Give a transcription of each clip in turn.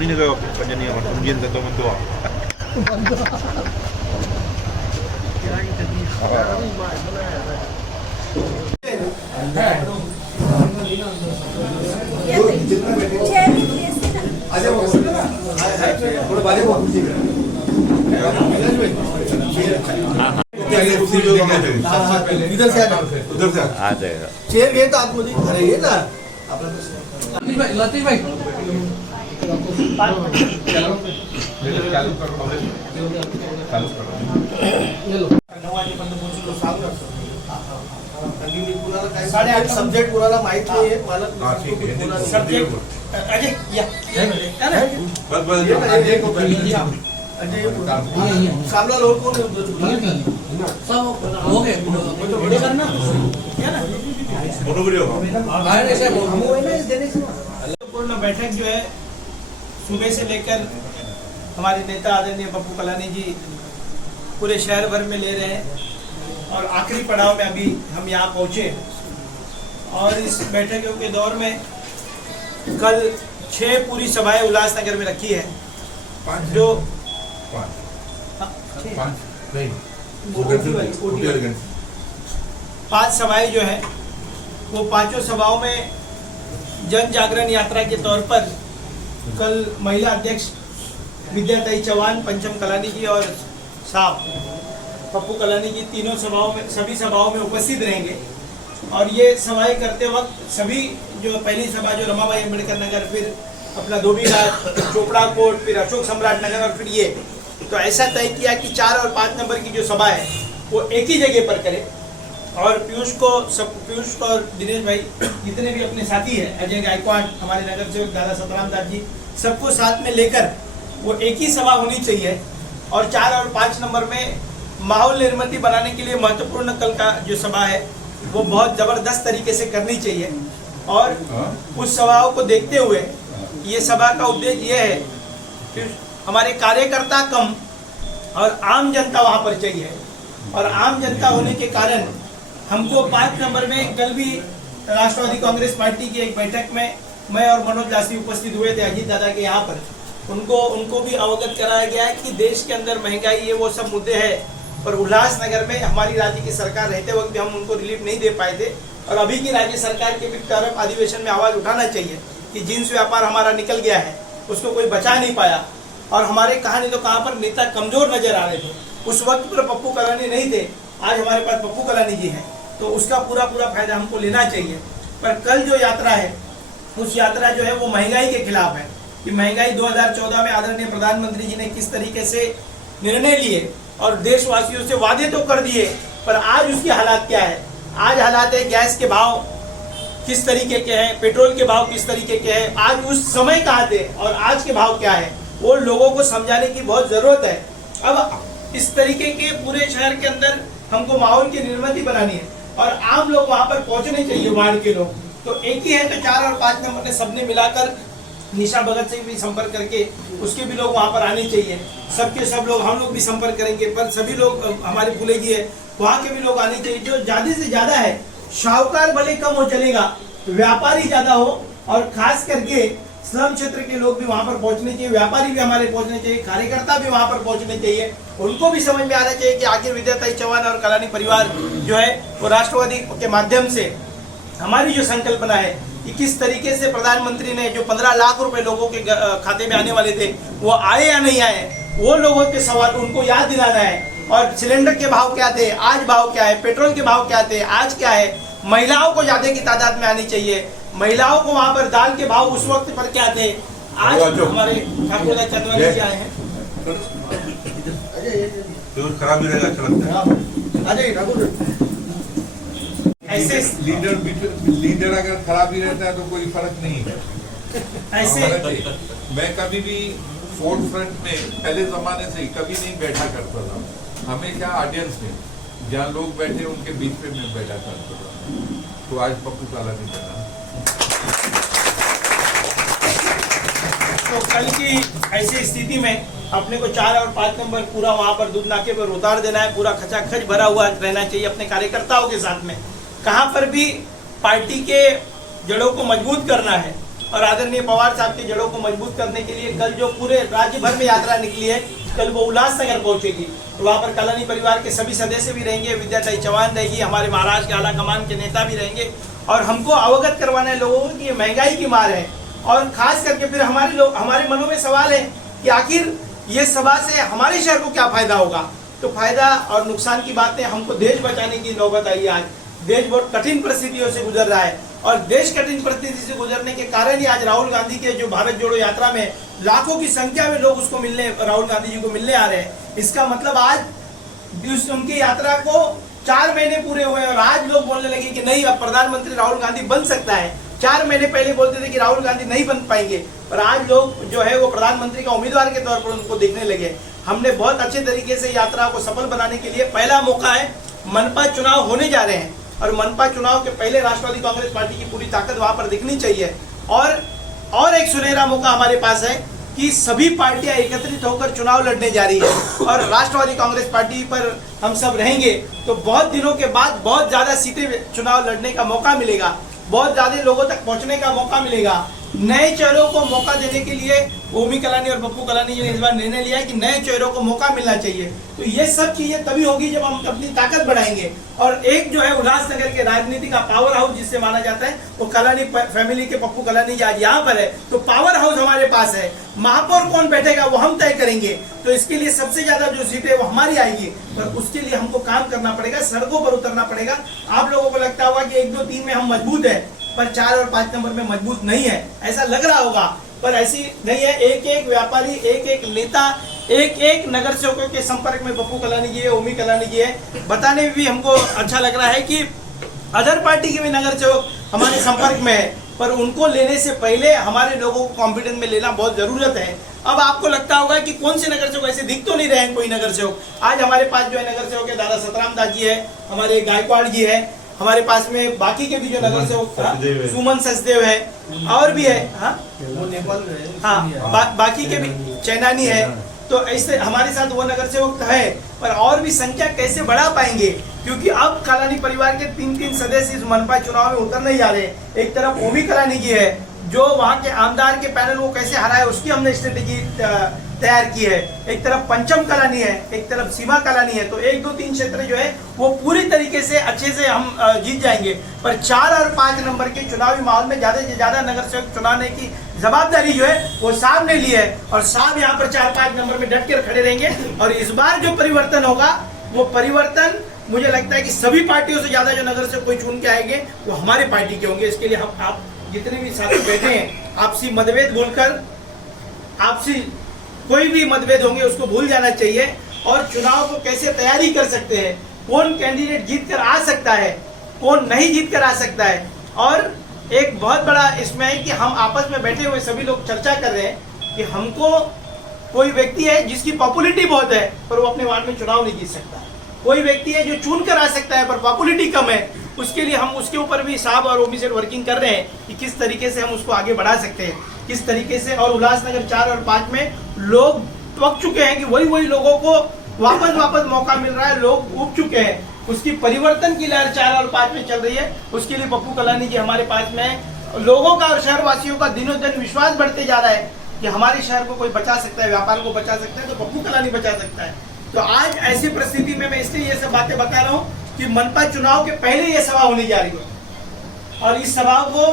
Kanina kayo kanya niya matungin sa tumantua. इधर से आ जाएगा चेयर गए तो आप मुझे अरे ये ना लतीफ भाई साढ़े 8 सब्जेक्ट पुराना माहित नहीं है मालक सब्जेक्ट अजय या सामने लोग कौन है सब हो गए वीडियो करना क्या ना फोटो वीडियो पूर्ण बैठक जो है सुबह से लेकर हमारे नेता आदरणीय पप्पू कलानी जी पूरे शहर भर में ले रहे हैं और आखिरी पड़ाव में अभी हम यहाँ पहुँचे और इस बैठकों के दौर में कल 6 पूरी सभाएं उल्लासनगर में रखी है जो 5 सभाएं जो है वो 5 सभाओं में जन जागरण यात्रा के तौर पर कल महिला अध्यक्ष विद्याताई चौहान, पंचम कलानी जी और साहब पप्पू कलानी जी तीनों सभाओं में सभी सभाओं में उपस्थित रहेंगे और ये सभाएं करते वक्त सभी जो पहली सभा जो रमाबाई अम्बेडकर नगर, फिर अपना धोबीघाट, चोपड़ा कोट, फिर अशोक सम्राट नगर और फिर ये तो ऐसा तय किया कि 4 और 5 नंबर की जो सभा है वो एक ही जगह पर करें और पीयूष को और दिनेश भाई जितने भी अपने साथी हैं, अजय गायकवाड़, हमारे नगर सेवक दादा सतराम दास जी, सबको साथ में लेकर वो एक ही सभा होनी चाहिए और 4 और 5 नंबर में माहौल निर्मित बनाने के लिए महत्वपूर्ण कल का जो सभा है वो बहुत ज़बरदस्त तरीके से करनी चाहिए और उस सभाओं को देखते हुए ये सभा का उद्देश्य ये है कि हमारे कार्यकर्ता कम और आम जनता वहाँ पर चाहिए और आम जनता होने के कारण हमको 5 नंबर में कल भी राष्ट्रवादी कांग्रेस पार्टी की एक बैठक में मैं और मनोज दासी उपस्थित हुए थे अजीत दादा के यहाँ पर। उनको भी अवगत कराया गया है कि देश के अंदर महंगाई ये वो सब मुद्दे हैं पर उल्लासनगर में हमारी राज्य की सरकार रहते वक्त भी हम उनको रिलीफ नहीं दे पाए थे और अभी की राज्य सरकार के भी तरफ अधिवेशन में आवाज़ उठाना चाहिए कि जींस व्यापार हमारा निकल गया है, उसको कोई बचा नहीं पाया और हमारे कहाँ नहीं तो कहाँ पर नेता कमज़ोर नजर आ रहे थे। उस वक्त पर पप्पू कलानी नहीं थे, आज हमारे पास पप्पू कलानी जी हैं तो उसका पूरा फायदा हमको लेना चाहिए। पर कल जो यात्रा है उस यात्रा जो है वो महंगाई के खिलाफ है कि महंगाई 2014 में आदरणीय प्रधानमंत्री जी ने किस तरीके से निर्णय लिए और देशवासियों से वादे तो कर दिए पर आज उसकी हालात क्या है। आज हालात है गैस के भाव किस तरीके के हैं, पेट्रोल के भाव किस तरीके के हैं, आज उस समय कहाँ थे और आज के भाव क्या है वो लोगों को समझाने की बहुत ज़रूरत है। अब इस तरीके के पूरे शहर के अंदर हमको माहौल की निर्मित बनानी है और आम लोग वहाँ पर पहुँचने चाहिए, वार्ड के लोग तो एक ही है तो 4 और 5 नंबर ने सबने मिलाकर निशा भगत से भी संपर्क करके उसके भी लोग वहाँ पर आने चाहिए, सबके सब लोग हम लोग भी संपर्क करेंगे पर सभी लोग हमारे फूले जी है वहाँ के भी लोग आने चाहिए। जो ज़्यादा से ज़्यादा है शाहूकार भले कम हो चलेगा, व्यापारी ज़्यादा हो और खास करके श्रम क्षेत्र के लोग भी वहाँ पर पहुँचने चाहिए, व्यापारी भी हमारे पहुँचने चाहिए, कार्यकर्ता भी वहाँ पर पहुँचने चाहिए। उनको भी समझ में आना चाहिए कि आखिर विद्याताई चौहान और कलानी परिवार जो है वो राष्ट्रवादी के माध्यम से हमारी जो संकल्पना है कि किस तरीके से प्रधानमंत्री ने जो 15 लाख रुपए लोगों के खाते में आने वाले थे वो आए या नहीं आए, वो लोगों के सवाल उनको याद दिलाना है। और सिलेंडर के भाव क्या थे, आज भाव क्या है, पेट्रोल के भाव क्या थे, आज क्या है। महिलाओं को ज़्यादा की तादाद में आनी चाहिए, महिलाओं को वहाँ पर दाल के भाव उस वक्त पर क्या थे, आज हमारे ठाकुर चंद्रवानी जी आए हैं। खराब भी रहेगा, अच्छा लगता है। ऐसे लीडर अगर खराब ही रहता है तो कोई फर्क नहीं है। ऐसे मैं कभी भी फोर्ट फ्रंट में पहले जमाने से कभी नहीं बैठा करता था, हमेशा ऑडियंस में जहाँ लोग बैठे उनके बीच में मैं बैठा करता था। तो आज पप्पू कलानी बना। तो कल की ऐसी स्थिति में अपने को 4 और 5 नंबर पूरा वहाँ पर दूध नाके पर उतार देना है, पूरा खचाखच भरा हुआ रहना चाहिए अपने कार्यकर्ताओं के साथ में। कहाँ पर भी पार्टी के जड़ों को मजबूत करना है और आदरणीय पवार साहब की जड़ों को मजबूत करने के लिए कल जो पूरे राज्य भर में यात्रा निकली है, कल वो उल्लासनगर पहुंचेगी। तो वहाँ पर कलानी परिवार के सभी सदस्य भी रहेंगे, विद्याताई चौहान रहेगी, हमारे महाराष्ट्र के आला कमान के नेता भी रहेंगे और हमको अवगत करवाना है लोगों को कि ये महंगाई की मार है। और खास करके फिर हमारे मनों में सवाल है कि आखिर ये सभा से हमारे शहर को क्या फायदा होगा। तो फायदा और नुकसान की बातें, हमको देश बचाने की नौबत आई। आज देश बहुत कठिन परिस्थितियों से गुजर रहा है और देश कठिन परिस्थिति से गुजरने के कारण ही आज राहुल गांधी के जो भारत जोड़ो यात्रा में लाखों की संख्या में लोग उसको मिलने, राहुल गांधी जी को मिलने आ रहे हैं। इसका मतलब आज उनकी यात्रा को 4 महीने पूरे हुए और आज लोग बोलने लगे कि नहीं, अब प्रधानमंत्री राहुल गांधी बन सकता है। 4 महीने पहले बोलते थे कि राहुल गांधी नहीं बन पाएंगे, पर आज लोग जो है वो प्रधानमंत्री का उम्मीदवार के तौर पर उनको देखने लगे। हमने बहुत अच्छे तरीके से यात्रा को सफल बनाने के लिए पहला मौका है, मनपा चुनाव होने जा रहे हैं और मनपा चुनाव के पहले राष्ट्रवादी कांग्रेस पार्टी की पूरी ताकत वहां पर दिखनी चाहिए। और एक सुनहरा मौका हमारे पास है कि सभी पार्टियां एकत्रित होकर चुनाव लड़ने जा रही है और राष्ट्रवादी कांग्रेस पार्टी पर हम सब रहेंगे तो बहुत दिनों के बाद बहुत ज्यादा सीटें चुनाव लड़ने का मौका मिलेगा, बहुत ज्यादा लोगों तक पहुंचने का मौका मिलेगा। नए चेहरों को मौका देने के लिए ओमी कलानी और पप्पू कलानी जी ने इस बार निर्णय लिया है कि नए चेहरों को मौका मिलना चाहिए। तो ये सब चीजें तभी होगी जब हम अपनी ताकत बढ़ाएंगे। और एक जो है उल्लासनगर के राजनीति का पावर हाउस जिससे माना जाता है वो कलानी फैमिली के पप्पू कलानी जी आज यहाँ पर है, तो पावर हाउस हमारे पास है। महापौर कौन बैठेगा वो हम तय करेंगे, तो इसके लिए सबसे ज्यादा जो सीटें वो हमारी आएगी, पर उसके लिए हमको काम करना पड़ेगा, सड़कों पर उतरना पड़ेगा। आप लोगों को लगता होगा कि 1, 2, 3 में हम मजबूत है, पर 4 और 5 नंबर में मजबूत नहीं है, ऐसा लग रहा होगा, पर ऐसी नहीं है। एक एक व्यापारी, एक एक नेता, एक एक नगर सेवकों के संपर्क में पप्पू कलानी जी है, ओमी कलानी जी है। बताने में भी हमको अच्छा लग रहा है कि अदर पार्टी के भी नगर सेवक हमारे संपर्क में है, पर उनको लेने से पहले हमारे लोगों को कॉन्फिडेंस में लेना बहुत जरूरत है। अब आपको लगता होगा कि कौन से नगर सेवक, ऐसे दिख तो नहीं रहे हैं कोई नगर सेवक। आज हमारे पास जो है नगर सेवक है दादा सतराम दास जी है, हमारे गायकवाड़ जी है, हमारे पास में बाकी के भी जो नगर सेवक सुमन सचदेव है और भी है, बाकी के भी चैनानी है। तो ऐसे हमारे साथ वो नगर सेवक है, पर और भी संख्या कैसे बढ़ा पाएंगे, क्योंकि अब कलानी परिवार के 3 सदस्य इस मनपा चुनाव में उतर नहीं जा रहे। एक तरफ ओमी कलानी जी है जो वहाँ के आमदार के पैनल को कैसे हराए उसकी हमने स्ट्रेटेजी तैयार की है, एक तरफ पंचम कलानी है, एक तरफ सीमा कलानी है। तो 1, 2, 3 क्षेत्र जो है वो पूरी तरीके से अच्छे से हम जीत जाएंगे। पर 4 और 5 नंबर के चुनावी माहौल में ज्यादा से ज्यादा नगर सेवक चुनाने की जवाबदारी जो है वो साहब ने ली है और साहब यहाँ पर 4-5 नंबर में डट कर खड़े रहेंगे। और इस बार जो परिवर्तन होगा वो परिवर्तन मुझे लगता है कि सभी पार्टियों से ज्यादा जो नगर से कोई चुन के आएंगे वो हमारे पार्टी के होंगे। इसके लिए हम आप जितने भी साथी बैठे हैं, आपसी मतभेद भूलकर, आपसी कोई भी मतभेद होंगे उसको भूल जाना चाहिए और चुनाव को कैसे तैयारी कर सकते हैं, कौन कैंडिडेट जीत कर आ सकता है, कौन नहीं जीत कर आ सकता है। और एक बहुत बड़ा इसमें है कि हम आपस में बैठे हुए सभी लोग चर्चा कर रहे हैं कि हमको कोई व्यक्ति है जिसकी पॉपुलैरिटी बहुत है पर वो अपने वार्ड में चुनाव नहीं जीत सकता, कोई व्यक्ति है जो चुन कर आ सकता है पर पॉपुलैरिटी कम है। उसके लिए हम उसके ऊपर भी साहब और ओमी से वर्किंग कर रहे हैं कि किस तरीके से हम उसको आगे बढ़ा सकते हैं, किस तरीके से। और उल्लासनगर 4 और 5 में लोग पक चुके हैं कि वही लोगों को वापस मौका मिल रहा है, लोग उब चुके हैं। उसकी परिवर्तन की लहर 4 और 5 में चल रही है। उसके लिए पप्पू कलानी जी हमारे पास में लोगों का और शहरवासियों का दिनों दिन विश्वास बढ़ते जा रहा है कि हमारे शहर को कोई बचा सकता है, व्यापार को बचा सकता है तो पप्पू कलानी बचा सकता है। तो आज ऐसी परिस्थिति में मैं इसलिए ये सब बातें बता रहा हूँ कि मनपा चुनाव के पहले ये सभा होने जा रही है और इस सभा को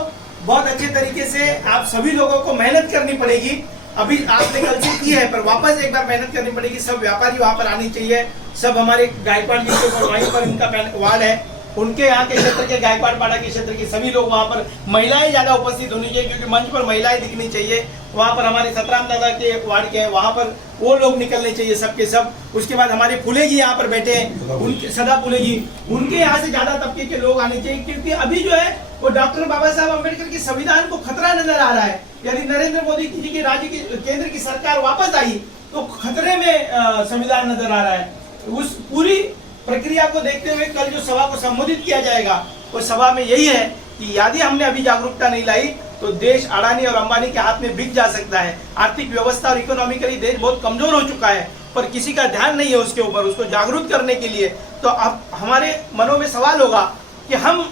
बहुत अच्छे तरीके से आप सभी लोगों को मेहनत करनी पड़ेगी। अभी आपने कल से की है पर वापस एक बार मेहनत करनी पड़ेगी। सब व्यापारी वहाँ पर आनी चाहिए, सब हमारे गायकवाड़ जी के वहीं पर इनका वार्ड है, उनके यहाँ के क्षेत्र के गायकवाड़ पाड़ा के क्षेत्र के सभी लोग वहाँ पर, महिलाएं ज्यादा उपस्थित होनी चाहिए क्योंकि मंच पर महिलाएं दिखनी चाहिए। वहाँ पर हमारे सतराम दादा के वार्ड के हैं, वहाँ पर वो लोग निकलने चाहिए सबके सब। उसके बाद हमारे फूले जी यहाँ पर बैठे हैं, उनके सदा फूले जी, उनके यहाँ से ज्यादा तबके के लोग आने चाहिए क्योंकि अभी जो है वो डॉक्टर बाबा साहब अम्बेडकर के संविधान को खतरा नजर आ रहा है। यदि नरेंद्र मोदी जी की राज्य की केंद्र की सरकार वापस आई तो खतरे में संविधान नजर आ रहा है। उस पूरी प्रक्रिया को देखते हुए कल जो सभा को संबोधित किया जाएगा वो सभा में यही है कि यदि हमने अभी जागरूकता नहीं लाई तो देश अडानी और अंबानी के हाथ में बिक जा सकता है। आर्थिक व्यवस्था और इकोनॉमिकली देश बहुत कमजोर हो चुका है पर किसी का ध्यान नहीं है उसके ऊपर, उसको जागरूक करने के लिए। तो अब हमारे मनों में सवाल होगा कि हम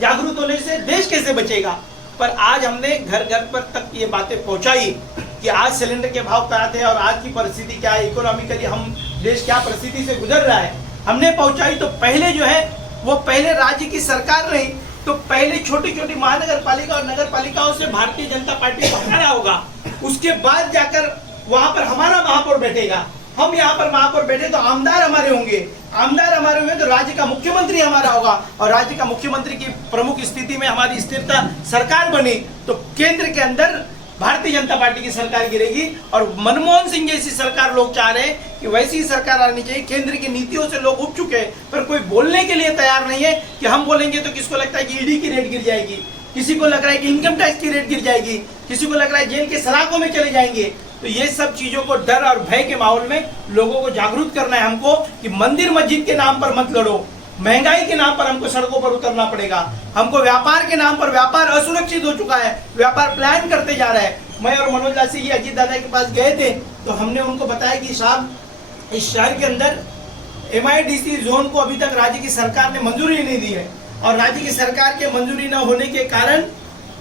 जागरूक होने से देश कैसे बचेगा, पर आज हमने घर घर पर तक ये बातें पहुंचाई कि आज सिलेंडर के भाव क्या थे और आज की परिस्थिति क्या है, इकोनॉमिकली हम देश क्या परिस्थिति से गुजर रहा है, हमने पहुंचाई। तो पहले जो है वो पहले राज्य की सरकार नहीं, तो पहले छोटी छोटी महानगर पालिका और नगर पालिकाओं से भारतीय जनता पार्टी को हटाना होगा, उसके बाद जाकर वहां पर हमारा महापौर बैठेगा। हम यहाँ पर महापौर बैठे तो आमदार हमारे होंगे, आमदार हमारे होंगे तो राज्य का मुख्यमंत्री हमारा होगा, और राज्य का मुख्यमंत्री की प्रमुख स्थिति में हमारी स्थिरता सरकार बनी तो केंद्र के अंदर भारतीय जनता पार्टी की सरकार गिरेगी। और मनमोहन सिंह जैसी सरकार लोग चाह रहे हैं कि वैसी ही सरकार आनी चाहिए। केंद्र की नीतियों से लोग उब चुके हैं, पर कोई बोलने के लिए तैयार नहीं है कि हम बोलेंगे तो किसको लगता है कि ईडी की रेट गिर जाएगी, किसी को लग रहा है कि इनकम टैक्स की रेट गिर जाएगी, किसी को लग रहा है जेल के सलाखों में चले जाएंगे। तो ये सब चीजों को डर और भय के माहौल में लोगों को जागरूक करना है हमको कि मंदिर मस्जिद के नाम पर मत लड़ो, महंगाई के नाम पर हमको सड़कों पर उतरना पड़ेगा, हमको व्यापार के नाम पर, व्यापार असुरक्षित हो चुका है, व्यापार प्लान करते जा रहा है। मैं और मनोज लाल सिंह अजीत दादा के पास गए थे तो हमने उनको बताया कि साहब इस शहर के अंदर MIDC जोन को अभी तक राज्य की सरकार ने मंजूरी नहीं दी है, और राज्य की सरकार के मंजूरी न होने के कारण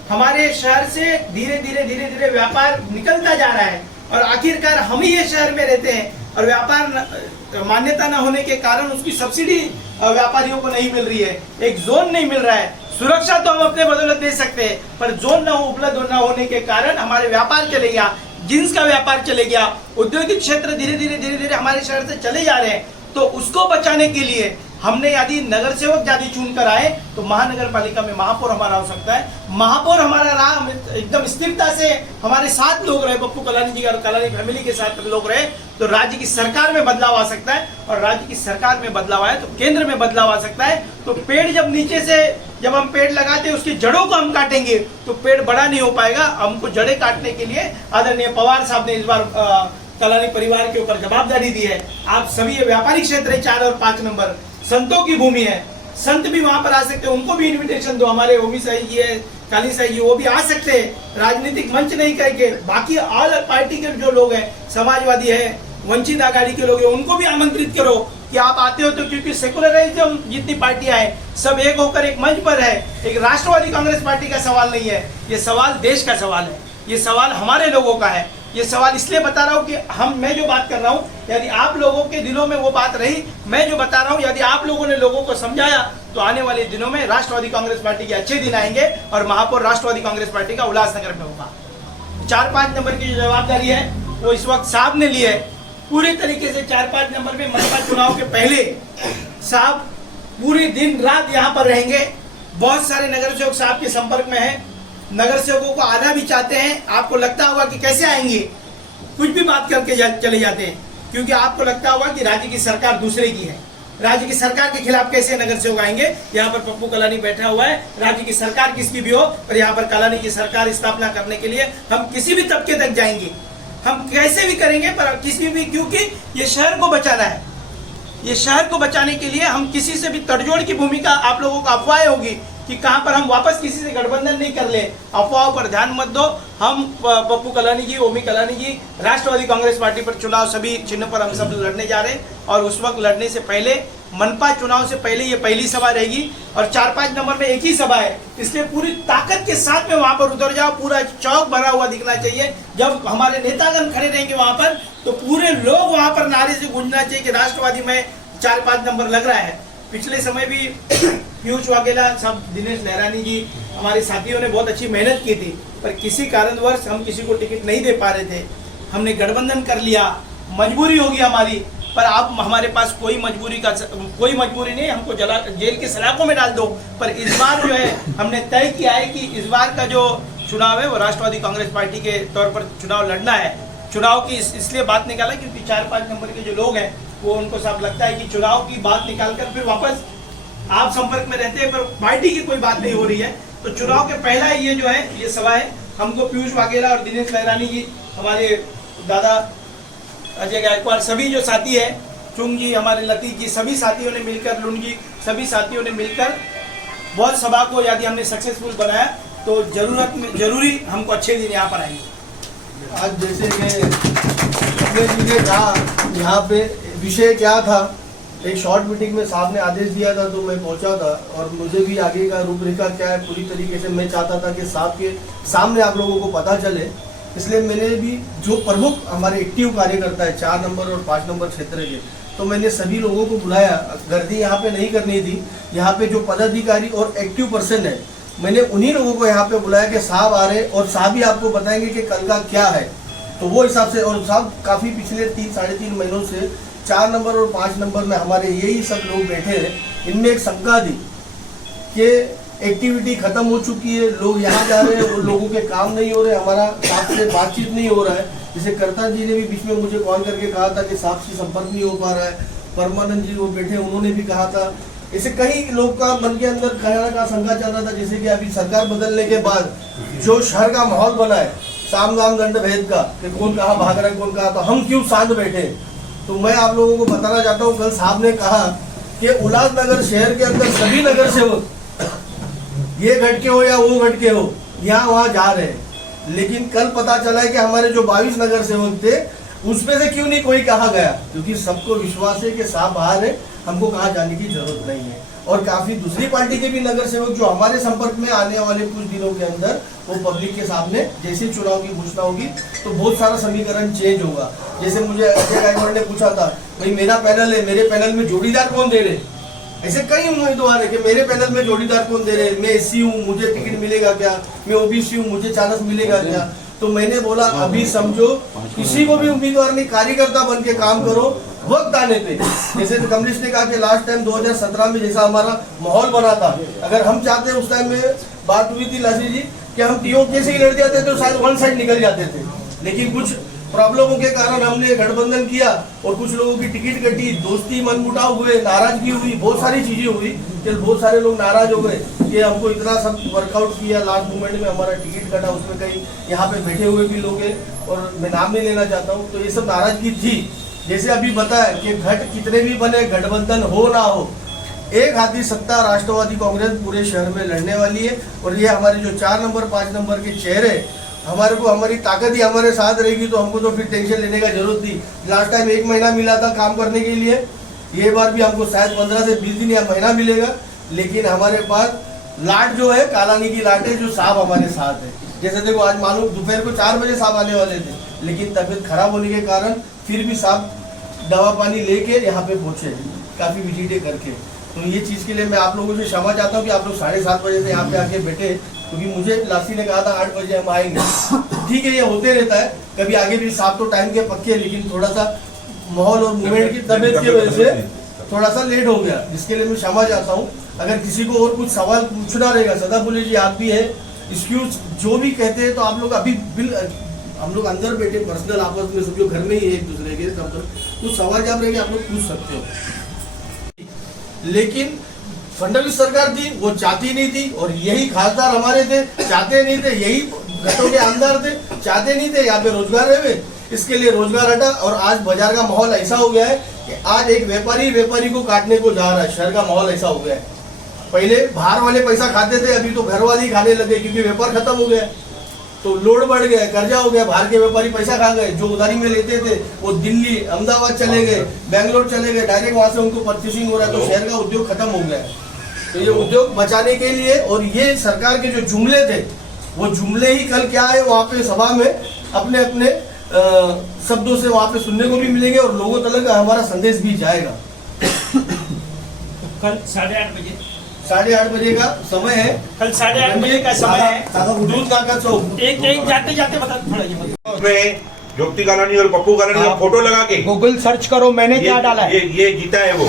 हमारे शहर से धीरे धीरे व्यापार निकलता जा रहा है, और आखिरकार हम ही ये शहर में रहते हैं और व्यापार मान्यता न होने के कारण उसकी सब्सिडी व्यापारियों को नहीं मिल रही है, एक जोन नहीं मिल रहा है। सुरक्षा तो हम अपने बदौलत दे सकते हैं, पर जोन न उपलब्ध न होने के कारण हमारे व्यापार चले गया, जिन्स का व्यापार चले गया, औद्योगिक क्षेत्र धीरे धीरे हमारे शहर से चले जा रहे हैं। तो उसको बचाने के लिए हमने यदि नगर सेवक ज्यादा चुन कर आए तो महानगर पालिका में महापौर हमारा हो सकता है। महापौर हमारा रहा, एकदम स्थिरता से हमारे साथ लोग रहे, पप्पू कलानी जी और कलानी फैमिली के साथ लोग रहे, तो राज्य की सरकार में बदलाव आ सकता है, और राज्य की सरकार में बदलाव आए तो केंद्र में बदलाव आ सकता है। तो पेड़ जब नीचे से जब हम पेड़ लगाते हैं उसकी जड़ों को हम काटेंगे तो पेड़ बड़ा नहीं हो पाएगा। हमको जड़ें काटने के लिए आदरणीय पवार साहब ने इस बार कलानी परिवार के ऊपर जवाबदारी दी है। आप सभी ये व्यापारिक क्षेत्र है 4 और 5 नंबर, संतों की भूमि है, संत भी वहां पर आ सकते हैं, उनको भी इनविटेशन दो। हमारे ओमी साई जी है, काली साई जी, वो भी आ सकते हैं, राजनीतिक मंच नहीं करके। बाकी ऑल पार्टी के जो लोग हैं, समाजवादी है, वंचित आघाड़ी के लोग हैं, उनको भी आमंत्रित करो कि आप आते हो। तो क्योंकि सेकुलरिज्म जितनी पार्टियां हैं सब एक होकर एक मंच पर है। एक राष्ट्रवादी कांग्रेस पार्टी का सवाल नहीं है, ये सवाल देश का सवाल है, ये सवाल हमारे लोगों का है। ये सवाल इसलिए बता रहा हूँ कि मैं जो बात कर रहा हूँ यदि आप लोगों के दिलों में वो बात रही, मैं जो बता रहा हूँ यदि आप लोगों ने लोगों को समझाया, तो आने वाले दिनों में राष्ट्रवादी कांग्रेस पार्टी के अच्छे दिन आएंगे और महापौर राष्ट्रवादी कांग्रेस पार्टी का उल्लासनगर में होगा। 4-5 नंबर की जो जवाबदारी है वो इस वक्त साहब ने ली है पूरी तरीके से। 4-5 नंबर में मनपा चुनाव के पहले साहब पूरे दिन रात यहाँ पर रहेंगे। बहुत सारे नगर सेवक साहब के संपर्क में है, नगर सेवकों को आना भी चाहते हैं। आपको लगता होगा कि कैसे आएंगे, कुछ भी बात करके चले जाते हैं, क्योंकि आपको लगता होगा कि राज्य की सरकार दूसरे की है। राज्य की सरकार के खिलाफ कैसे नगर सेवक आएंगे? यहाँ पर पप्पू कलानी बैठा हुआ है, राज्य की सरकार किसकी भी हो, पर यहाँ पर कलानी की सरकार स्थापना करने के लिए हम किसी भी तबके तक जाएंगे, हम कैसे भी करेंगे, पर किसी भी, क्योंकि ये शहर को बचाना है। ये शहर को बचाने के लिए हम किसी से भी तड़जोड़ की भूमिका, आप लोगों को अफवाह होगी कि कहां पर हम वापस किसी से गठबंधन नहीं कर ले, अफवाहों पर ध्यान मत दो। हम पप्पू कलानी जी, ओमी कलानी जी, राष्ट्रवादी कांग्रेस पार्टी पर चुनाव सभी चिन्हों पर हम सब लड़ने जा रहे हैं, और उस वक्त लड़ने से पहले मनपा चुनाव से पहले ये पहली सभा रहेगी, और 4-5 नंबर में एक ही सभा है, इसलिए पूरी ताकत के साथ में वहां पर उतर जाओ। पूरा चौक भरा हुआ दिखना चाहिए। जब हमारे नेतागण खड़े रहेंगे वहां पर तो पूरे लोग वहां पर नारे से गूंजना चाहिए कि राष्ट्रवादी में 4-5 नंबर लग रहा है। पिछले समय भी पीयूष वाघेला साहब, दिनेश लहरानी जी, हमारे साथियों ने बहुत अच्छी मेहनत की थी, पर किसी कारणवश हम किसी को टिकट नहीं दे पा रहे थे। हमने गठबंधन कर लिया, मजबूरी होगी हमारी, पर आप हमारे पास कोई मजबूरी नहीं, हमको जेल के सलाखों में डाल दो। पर इस बार जो है हमने तय किया है कि इस बार का जो चुनाव है वो राष्ट्रवादी कांग्रेस पार्टी के तौर पर चुनाव लड़ना है। चुनाव की इसलिए बात निकाला क्योंकि 4-5 नंबर के जो लोग हैं वो, उनको सब लगता है कि चुनाव की बात निकालकर फिर वापस आप संपर्क में रहते हैं, पर पार्टी की कोई बात नहीं हो रही है। तो चुनाव के पहला ये जो है ये सभा है, हमको पीयूष वाघेला और दिनेश लहरानी जी, हमारे दादा अजय गायकवाड़, सभी जो साथी है, चुंग जी, हमारे लतीफ जी, सभी साथियों ने मिलकर, लुंड जी, सभी साथियों ने मिलकर बहुत सभा को यदि हमने सक्सेसफुल बनाया तो जरूरी हमको अच्छे दिन यहाँ पर आएंगे। आज जैसे कि जी ने कहा यहाँ पे विषय क्या था, एक शॉर्ट मीटिंग में साहब ने आदेश दिया था तो मैं पहुंचा था, और मुझे भी आगे का रूपरेखा क्या है पूरी तरीके से मैं चाहता था कि साहब के सामने आप लोगों को पता चले। इसलिए मैंने भी जो प्रमुख हमारे एक्टिव कार्यकर्ता है 4 नंबर और 5 नंबर क्षेत्र के, तो मैंने सभी लोगों को बुलाया। गर्दी यहाँ पे नहीं करनी थी, यहाँ पे जो पदाधिकारी और एक्टिव पर्सन है मैंने उन्हीं लोगों को यहाँ पे बुलाया कि साहब आ रहे और साहब ही आपको बताएंगे कि कल का क्या है। तो वो हिसाब से, और साहब काफ़ी पिछले 3-3.5 महीनों से 4 नंबर और 5 नंबर में हमारे यही सब लोग बैठे हैं। इनमें एक शंका थी कि एक्टिविटी खत्म हो चुकी है, लोग यहाँ जा रहे हैं और लोगों के काम नहीं हो रहे, हमारा साहब से बातचीत नहीं हो रहा है। जैसे करता जी ने भी बीच में मुझे कॉल करके कहा था कि साहब से संपर्क नहीं हो पा रहा है। परमानंद जी वो बैठे, उन्होंने भी कहा था। ऐसे कई लोग का मन के अंदर कहना का शंका चल रहा था। जैसे कि अभी सरकार बदलने के बाद जो शहर का माहौल बना है साम दाम दंड भेद का, कि कौन कहाँ भाग रहा है कौन कहाँ, तो हम क्यों शांत बैठे। तो मैं आप लोगों को बताना चाहता हूँ, कल साहब ने कहा कि उल्लासनगर शहर के अंदर सभी नगर सेवक ये घटके हो या वो घटके हो यहाँ वहाँ जा रहे हैं। लेकिन कल पता चला है कि हमारे जो 22 नगर सेवक थे उसमें से क्यों नहीं कोई कहा गया, क्योंकि सबको विश्वास है कि साहब बाहर है, हमको कहाँ जाने की जरूरत नहीं है। और काफी दूसरी पार्टी के भी नगर सेवक जो हमारे संपर्क में आने वाले कुछ दिनों के अंदर वो पब्लिक के सामने जैसे चुनाव की घोषणा होगी तो बहुत सारा समीकरण चेंज होगा। जैसे मुझे अजय गायकवाड़ ने पूछा था, भाई मेरा पैनल है, मेरे पैनल में जोड़ीदार कौन दे रहे। ऐसे कई उम्मीदवार है कि मेरे पैनल में जोड़ीदार कौन दे रहे, मैं एससी हूँ मुझे टिकट मिलेगा क्या, मैं ओबीसी हूँ मुझे चांस मिलेगा क्या। तो मैंने बोला अभी समझो किसी को भी उम्मीदवार नहीं, कार्यकर्ता बन के काम करो वक्त आने पे। जैसे तो कमलेश ने कहा कि लास्ट टाइम 2017 में जैसा हमारा माहौल बना था, अगर हम चाहते उस टाइम में बात हुई थी लासी जी कि हम टीओके से ही लड़ जाते तो शायद वन साइड निकल जाते थे। लेकिन कुछ प्रॉब्लमों के कारण हमने गठबंधन किया और कुछ लोगों की टिकट कटी, दोस्ती मनमुटाव हुए, नाराजगी हुई, बहुत सारी चीजें हुई कि बहुत सारे लोग नाराज हो गए कि हमको इतना सब वर्कआउट किया, लास्ट मोमेंट में हमारा टिकट कटा। उसमें कई यहाँ पे बैठे हुए भी लोग हैं और मैं नाम नहीं लेना चाहता हूँ। तो ये सब नाराजगी थी। जैसे अभी बताया कि घट कितने भी बने, गठबंधन हो ना हो, एक हाथी सत्ता राष्ट्रवादी कांग्रेस पूरे शहर में लड़ने वाली है। और ये हमारे जो 4 नंबर 5 नंबर के चेहरे, हमारे को हमारी ताकत ही हमारे साथ रहेगी तो हमको तो फिर टेंशन लेने का जरूरत नहीं। लास्ट टाइम 1 महीना मिला था काम करने के लिए, ये बार भी हमको शायद 15 से 20 दिन या महीना मिलेगा। लेकिन हमारे पास लाट जो है कालानी की लाट है, जो साहब हमारे साथ है। जैसे देखो आज मालूम दोपहर को 4 बजे साहब आने वाले थे, लेकिन तबीयत खराब होने के कारण फिर भी साहब दवा पानी लेके यहाँ पे पहुंचे, काफी विजिटें करके। तो ये चीज के लिए मैं आप लोगों से क्षमा चाहता हूँ कि आप लोग 7:30 बजे से यहाँ पे आके बैठे, क्योंकि मुझे लासी ने कहा था 8 बजे हम आएंगे। ठीक है, ये होते रहता है कभी आगे भी। साहब तो टाइम के पक्के, लेकिन थोड़ा सा माहौल और मूवमेंट की तबीयत की वजह से थोड़ा सा लेट हो गया, जिसके लिए मैं क्षमा चाहता हूँ। अगर किसी को और कुछ सवाल पूछना रहेगा, सदा बोले जी आप भी है, एक्सक्यूज जो भी कहते हैं तो आप लोग अभी हम लोग अंदर बैठे पर्सनल आपस में समझो घर में ही है एक दूसरे के, कुछ सवाल जवाब रहेंगे आप लोग पूछ सकते हो। लेकिन फडणवीस सरकार थी वो चाहती नहीं थी, और यही खासदार हमारे थे चाहते नहीं थे, यही घटों के आमदार थे चाहते नहीं थे यहाँ पे रोजगार रहे। इसके लिए रोजगार हटा और आज बाजार का माहौल ऐसा हो गया है कि आज एक व्यापारी को काटने को जा रहा है। शहर का माहौल ऐसा हो गया है, पहले बाहर वाले पैसा खाते थे, अभी तो घर वाले ही खाने लगे, क्योंकि व्यापार खत्म हो गया, तो लोड बढ़ गया, कर्जा हो गया, बाहर के व्यापारी पैसा खा गए। जो उधारी में लेते थे वो दिल्ली अहमदाबाद चले गए, बेंगलोर चले गए, डायरेक्ट वहां से उनको परचेसिंग हो रहा है। तो शहर का उद्योग खत्म हो गया है। तो ये उद्योग बचाने के लिए, और ये सरकार के जो जुमले थे वो जुमले ही कल क्या है वहाँ पे सभा में अपने अपने शब्दों से वहाँ पे सुनने को भी मिलेंगे और लोगों तक हमारा संदेश भी जाएगा। कल 8:30 बजे 8:30 बजे का समय है, कल 8:30 बजे का समय है। दूध नाका चौक एक जाते जाते बता थोड़ा उसमें ज्योति कालानी और पप्पू कालानी का फोटो लगा के गूगल सर्च करो, मैंने क्या डाला है। ये जीता है वो।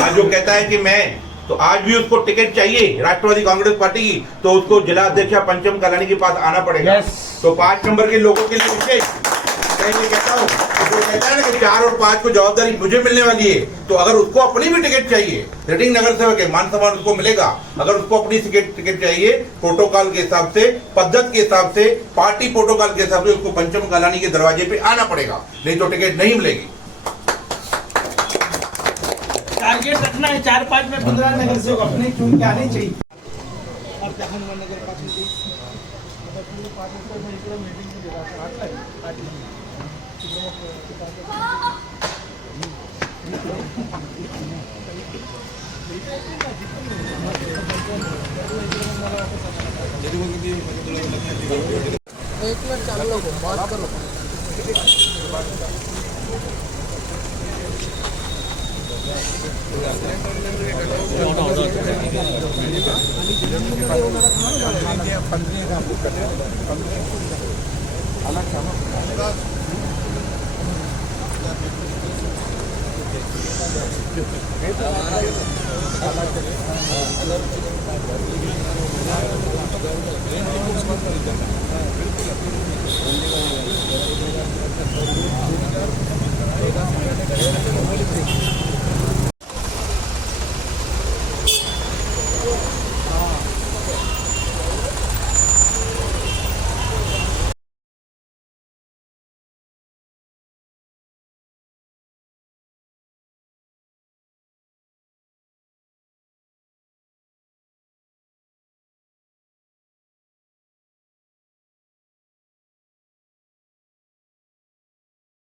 आज जो कहता है कि मैं, तो आज भी उसको टिकट चाहिए राष्ट्रवादी कांग्रेस पार्टी की, तो उसको जिला अध्यक्ष पंचम कालानी के पास आना पड़ेगा। तो 5 नंबर के लोगों के लिए विशेष मैं कहता हूँ, तो कहता है ना कि 4 और 5 को जवाबदारी मुझे मिलने वाली है, तो अगर उसको अपनी भी टिकट चाहिए, रेटिंग नगर सेवक है, मान सम्मान उसको मिलेगा। अगर उसको अपनी टिकट चाहिए प्रोटोकॉल के हिसाब से, पद्धति के हिसाब से, पार्टी प्रोटोकॉल के हिसाब से उसको पंचम कालानी के दरवाजे पे आना पड़ेगा, नहीं तो टिकट नहीं मिलेगी। टारगेट रखना है 4-5 में 15 नगर सेवक अपने चुन के आने चाहिए। एक मिनट चालू रखो, बात करो। अलग